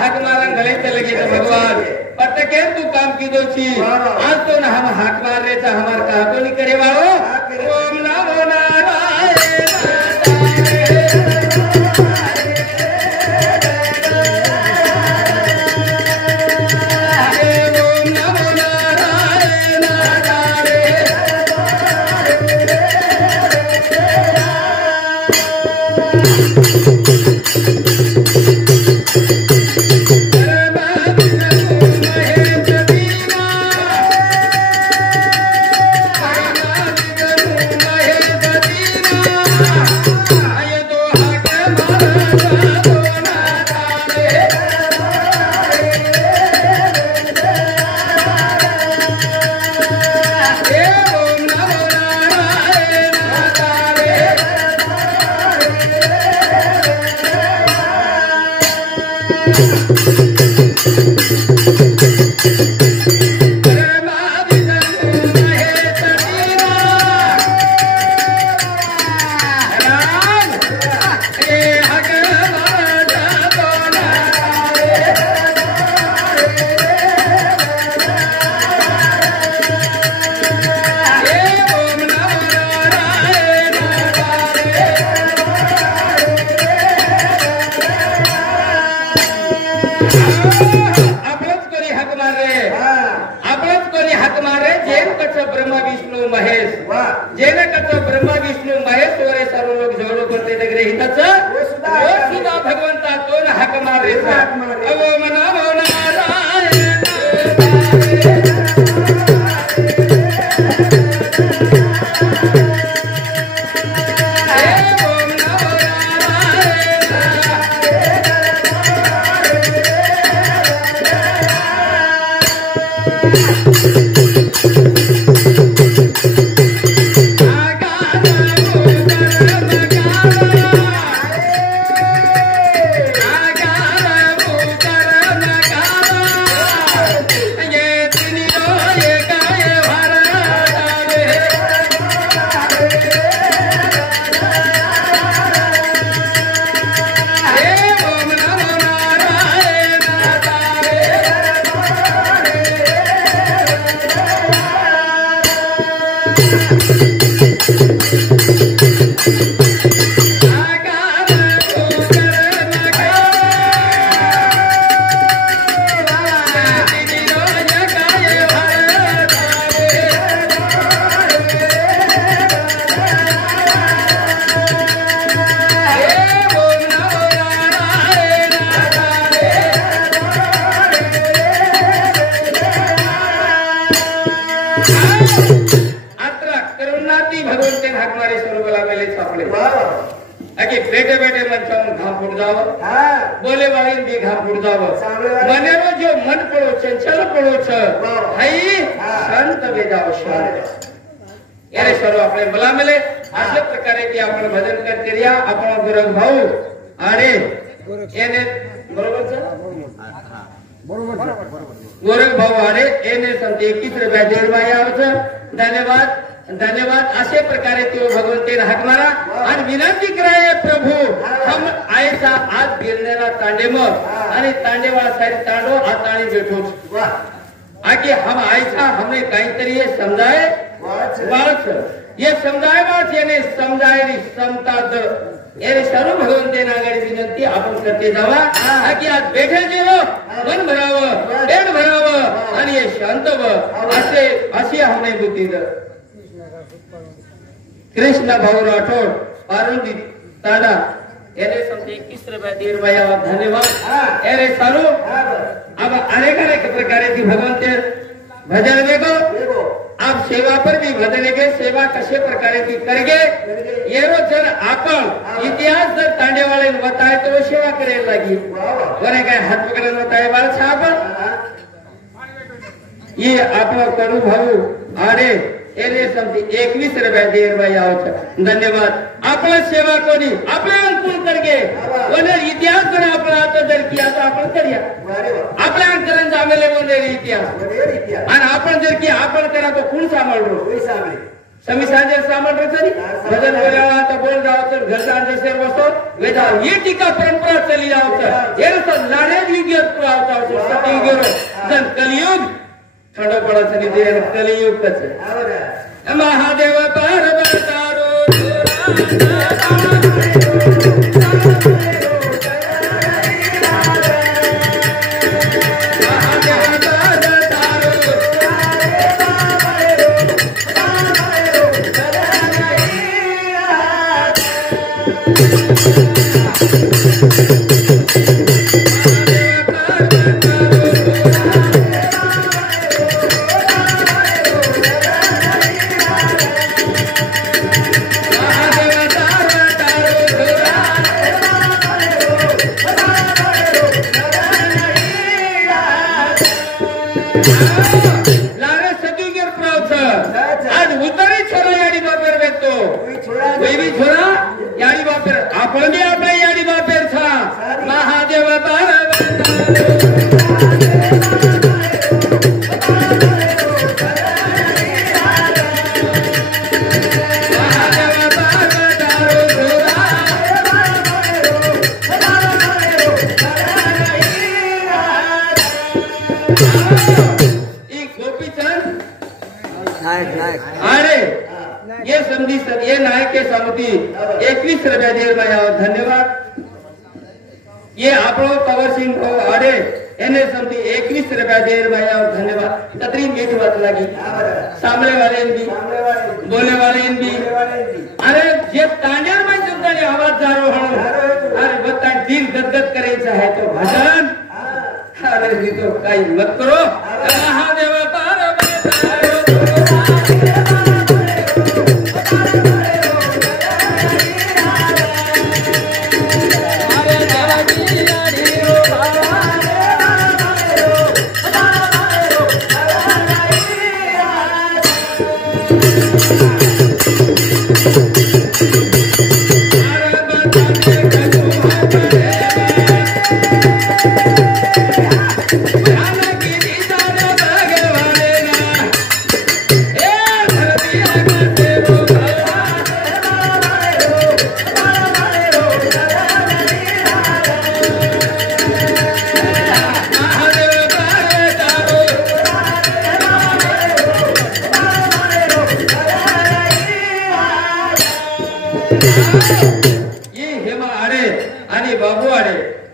हाक मारन गले चले गए भगवान पटके तू काम की दो छी आज तो ना हम हाक मार रहे था हमार कहा तो नहीं करे वालो ओम नमो नारायण भगवंता तो हाक मार बैठे बैठे मन घाम फूट जाव बोले वाली भी घाम फूट जाव मने जो मन पड़ो चंचल पड़ो शांत वेजाव शांत यारे सर्व आपले मला मिले अशा प्रकारे की आपण भजन करते रिया आपण गोरख भाऊ आणि एने बरोबर गोरख भाऊ आणि एने संत 21 रुपया देरवाया आवच धन्यवाद धन्यवाद अशा प्रकारे तो भगवंते हाक मारा आणि विनंती कराय प्रभु हम आयसा आज गिरनेरा तांडेम आणि तांडेवाला साहेब तांडो आताणी बैठो आगे हम आयसा हमने काहीतरी ये समजाय वाच ये समजाय वाच याने समजायरी समता यारे सर्व भगवंते नागरी विनंती आपण करते जावा आगे आज बैठे जेरो मन भरावं पेट भरावं आणि ये शांत असे अशी हमने बुद्धी कृष्ण भाऊ राठोड पारुंदी ताडा एरे समते 21 रुपया देरवाया धन्यवाद एरे सालो अब अनेक प्रकारे की भगवंते भजन देखो आप सेवा पर भी भजन के सेवा कशे प्रकारे की करगे ये जर आपण इतिहास जर तांडे वाले बताए तो वो सेवा करे लगी बरे काय हात पकडून बताए वाला छाप ये आपण करू भाऊ अरे एने समती 21 रुपया देरवाया धन्यवाद आपला सेवा कोणी आपल्या अनुकूल करगे वने इतिहास जर आपण आता जर किया तर आपण करूया आपल्या अंतरन जामेले वने इतिहास आणि आपण जर की आपण करा तो कोण सांभाळलो समी सांजे सामान रचनी भजन बोला आता बोल जाओ तर घर सांजे से वसो वेदा ये टीका परंपरा चली जाओ तर ये तो लाडे युग पुरावता हो सती युग जन कलियुग ठंडो पड़ा चली दे कलियुग कच महादेव पार्वतारो ये संधि ये नायक के समिति 21 रुपया देर में आओ धन्यवाद ये आपो कवर सिंह को अरे एने समिति 21 रुपया देर में आओ धन्यवाद तत्री मीठ बात लगी सामने वाले भी बोले वाले भी अरे जे तांजर में चलता ने आवाज जा रो हणो अरे बता दिल गदगद करे चाहे तो भजन अरे भी तो काई मत करो महादेव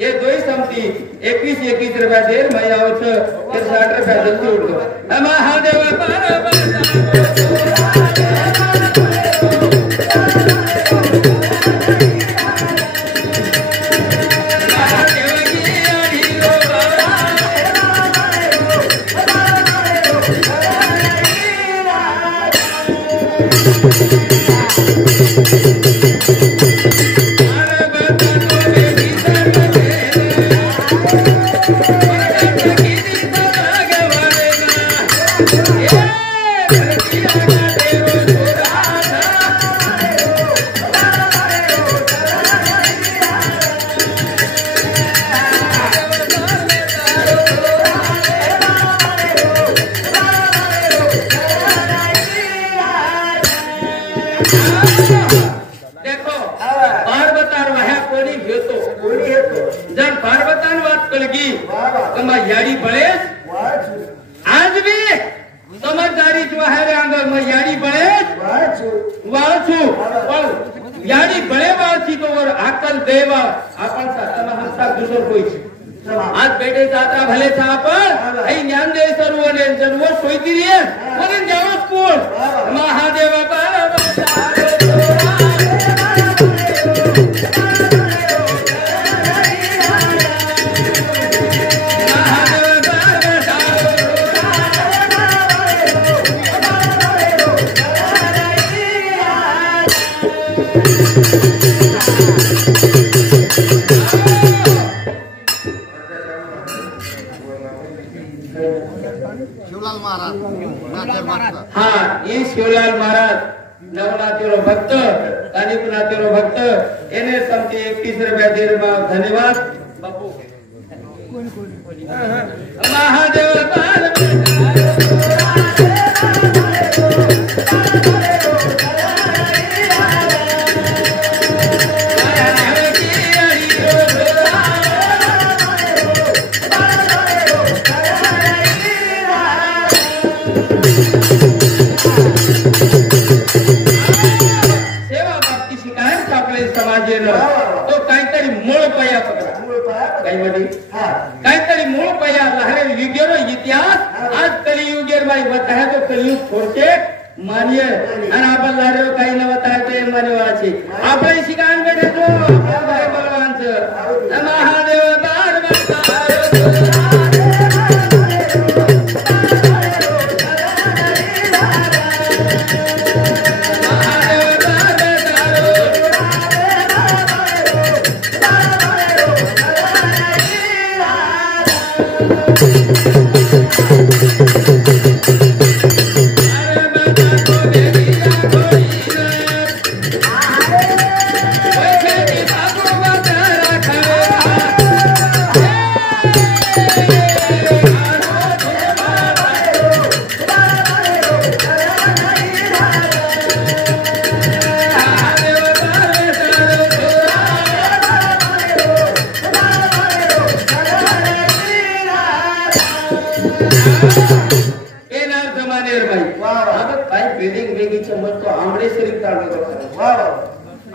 ये दो समिति 21 रुपया देर मैं आओ 60 रुपया जल्दी उठ दो महादेव याड़ी बड़े आज भी समझदारी जो है आंगल में याड़ी बड़े वालछू याड़ी बड़े वालछी तो और अकल देवा अपन सा हमसा दूसर कोई आज बेटे जात्रा भले था अपन आई ज्ञान दे सर्वने जन्म सोईती रही मगर जाओ स्कूल महादेव हाँ ये शिवलाल महाराज नवनाथेरो भक्त कानिपनाथेरो भक्त एने समती 21 रुपया देर में धन्यवाद बापू महादेव काहीतरी मूळ पया लहरे युगेरो इतिहास आज कलियुगेर माई बताया तो कलियुग छोड़के मानिए आणि आपण लहरे काही न बताया तो मानवाची आपले शिकान बैठे तो भगवानचं महादेव बार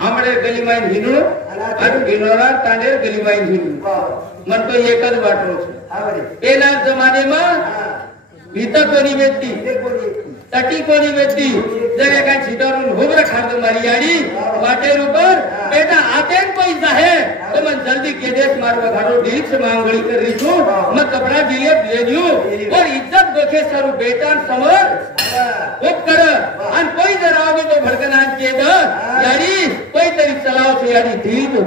आंबडे गलीमाईन हिंडू आणि गिनोरा तांडेर गलीमाईन हिंडू म्हणतो एकच वाटतो येणार जमाने मग इथं कोणी व्यक्ती तटी कोणी व्यक्ती जर एका छिटारून होबर खाद मारी आड़ी वाटेर ऊपर बेटा आते पैसा है तो मैं जल्दी केदेश मारवा घाटो ढीक से मांगड़ी कर रही हूँ मैं कपड़ा डिलेट ले लूं और इज्जत देखे सारू बेटा समर वो कर अन कोई जर आओगे तो भड़कना के द यानी कोई तरी चलाओ से यानी ढील दो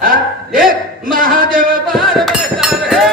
हां देख महादेव बार बसार है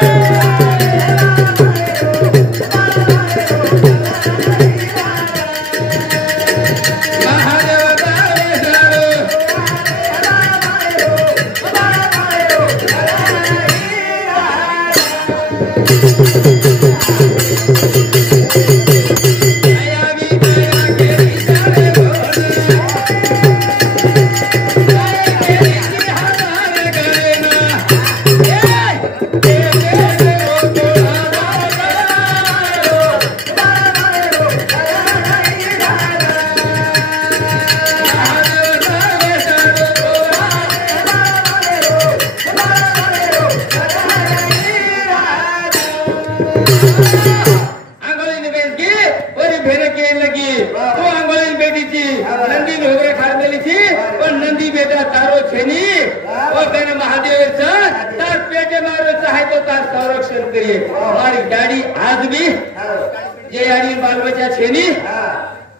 संरक्षण करिए हमारी डैडी आज भी ये यानी बाल बच्चा छेनी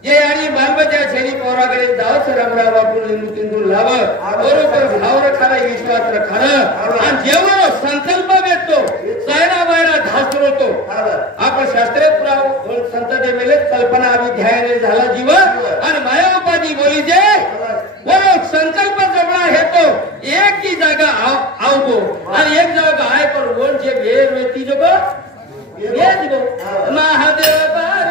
ये यानी बाल बच्चा छेनी पौरा करे जाओ सरमरा बापू लिंदू तिंदू लाव और ऊपर भाव रखा विश्वास रखा आणि जेव्हा संकल्प व्यक्तो सायरा वायरा धासरो तो आपण शास्त्रे पुराव संतते मेले कल्पना अभिध्याय झाला जीव आणि माया उपाधी बोली जे वो संकल्प जबड़ा है तो एक की जगह आओ और एक जगह आए पर वो जे भेर व्यक्ति जो भेज दो महादेव बार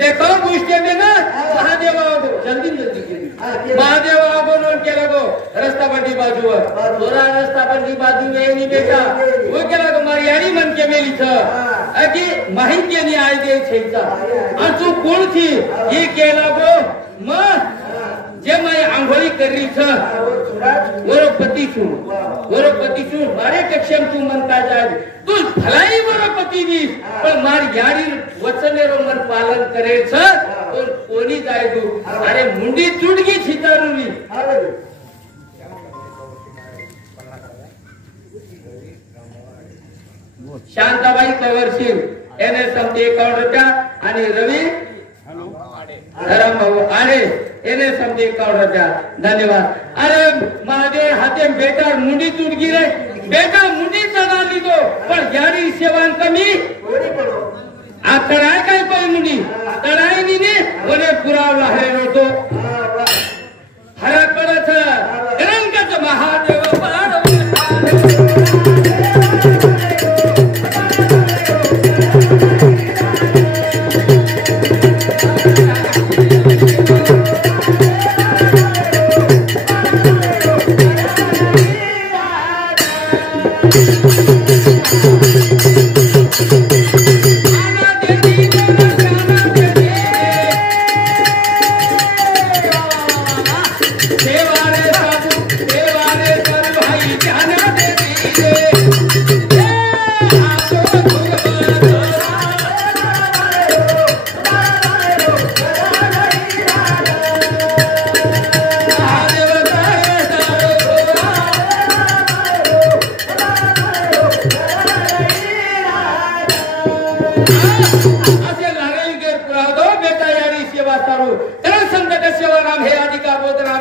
देखो पूछते में ना महादेव आओ जल्दी जल्दी महादेव आओ के लगो रास्ता बंदी बाजू थोड़ा रास्ता बंदी बाजू में नहीं बेटा वो के लगो मारियाणी मन के मेली था कि माहित के नहीं आए दे छेचा और तू कौन थी ये के लगो मां जब मैं आंगोली कर रही था वरो पति छू मारे कक्षम तू मनता जाए तू भलाई वरो पति भी पण मार यारी वचनेरो मन पालन करे छ और कोणी जाय तू अरे मुंडी तुडगी छितारुनी शांताबाई कवरसिंग एने समते 51 रुपया आणि रवी धरम भाऊ आड़े एने समझे 51 रुपया धन्यवाद। अरे महादेव हाथे बेटा मुंडी टूट गिरे बेटा मुंडी चढ़ा ली दो पर यारी सेवान कमी आ चढ़ाए का कोई मुंडी चढ़ाई नहीं ने बोले पूरा लहरे नो तो हरा पड़ा था रंग का तो महादेव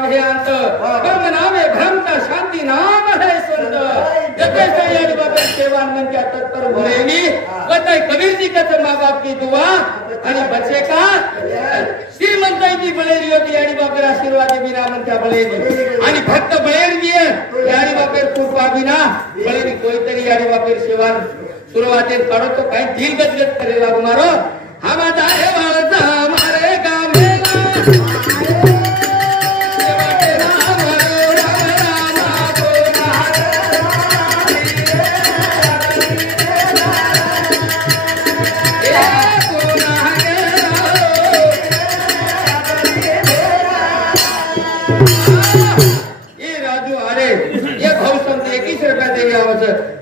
पुढे आणत ब्रह्म नामे भ्रम का शांती नाम है संत जगत यारी बाबा सेवान मन क्या तत्पर भरेनी बताए कबीर जी का माँ बाप की दुआ आणि बच्चे का श्रीमंत की बळेरी होती यारी बाबा आशीर्वाद बिना मन क्या बळेरी आणि भक्त बळेरी यारी बाबा कृपा बिना बळेरी कोणतरी यारी बाबा सेवा सुरुवातीत काढो तो काही दिल गदगद करेला मारो हम जाए वाळचा मारे गामेला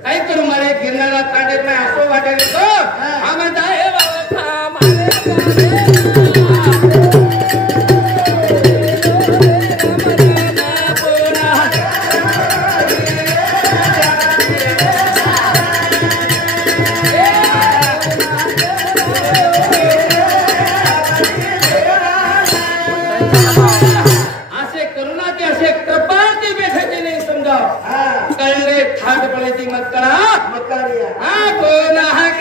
काही करू मारे गिरणारा तांडेत नाही असं वाटेल तो आम्ही जाए बाबा असे करुणा ते असे कृपा ते बेठाचे नाही समजा कळले ठाट पडे मत करा हा कोण अब